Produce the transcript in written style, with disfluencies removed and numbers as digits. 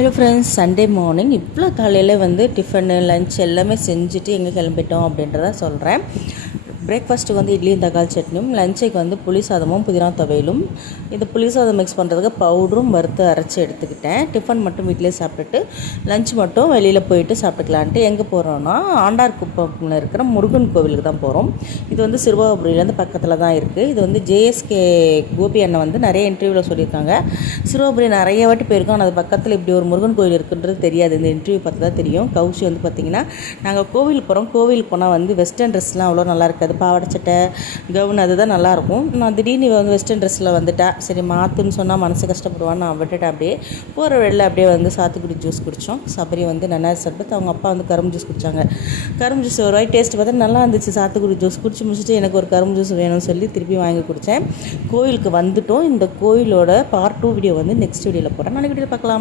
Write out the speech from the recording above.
Hello friends, Sunday morning இவ்வளோ காலையில் tiffin lunch எல்லாமே செஞ்சுட்டு எங்கே கிளம்பிட்டோம் அப்படின்றத சொல்கிறேன். பிரேக்ஃபாஸ்ட்டுக்கு இட்லியும் தக்காளி சட்னியும், லஞ்சுக்கு புளி சாதமும் புதினா துவையலும். இந்த புளி சாதம் மிக்ஸ் பண்ணுறதுக்கு பவுடரும் வறுத்து அரைச்சி எடுத்துக்கிட்டேன். டிஃபன் மட்டும் வீட்டிலே சாப்பிட்டுட்டு லஞ்ச் மட்டும் வெளியில் போயிட்டு சாப்பிட்டுக்கலான்ட்டு எங்கே போகிறோன்னா ஆண்டார் குப்பமில் இருக்கிற முருகன் கோவிலுக்கு தான் போகிறோம். இது சிறுவாபுரியிலேருந்து பக்கத்தில் தான் இருக்குது. இது ஜேஎஸ்கே கோபி அண்ணன் நிறைய இன்டர்வியூவில் சொல்லியிருக்காங்க. சிறுவாபுரி நிறைய வாட்டி போயிருக்கோம். ஆனால் அது பக்கத்தில் இப்படி ஒரு முருகன் கோவில் இருக்குன்றது தெரியாது. இந்த இன்டர்வியூ பார்த்து தான் தெரியும். கௌஷி பார்த்திங்கன்னா நாங்கள் கோவிலுக்கு போகிறோம். கோவிலுக்கு போனால் வெஸ்டர்ன் ட்ரெஸ்லாம் அவ்வளோ நல்லா இருக்காது. பாவாடை சட்டை கவுன் அதுதான் நல்லாயிருக்கும். நான் திடீர்னு வெஸ்டர்ன் ட்ரெஸ்ஸில் வந்துட்டேன். சரி மாற்றுன்னு சொன்னால் மனசு கஷ்டப்படுவான்னு நான் விட்டுட்டேன். அப்படியே போகிற வெளில அப்படியே சாத்துக்குடி ஜூஸ் குடித்தோம். சபரி நன்னாரி சர்பத், அவங்க அப்பா கரும்பு ஜூஸ் குடித்தாங்க. கரும்பு ஜூஸ் ஒரு வாய் டேஸ்ட் பார்த்தா நல்லா இருந்துச்சு. சாத்துக்குடி ஜூஸ் குடிச்சு முடிச்சுட்டு எனக்கு ஒரு கரும்பு ஜூஸ் வேணும்னு சொல்லி திருப்பி வாங்கி குடித்தேன். கோயிலுக்கு வந்துட்டோம். இந்த கோயிலோட பார்ட் 2 வீடியோ நெக்ஸ்ட் வீடியோவில் போகிறேன். நாளைக்கு வீடியோ பார்க்கலாம்.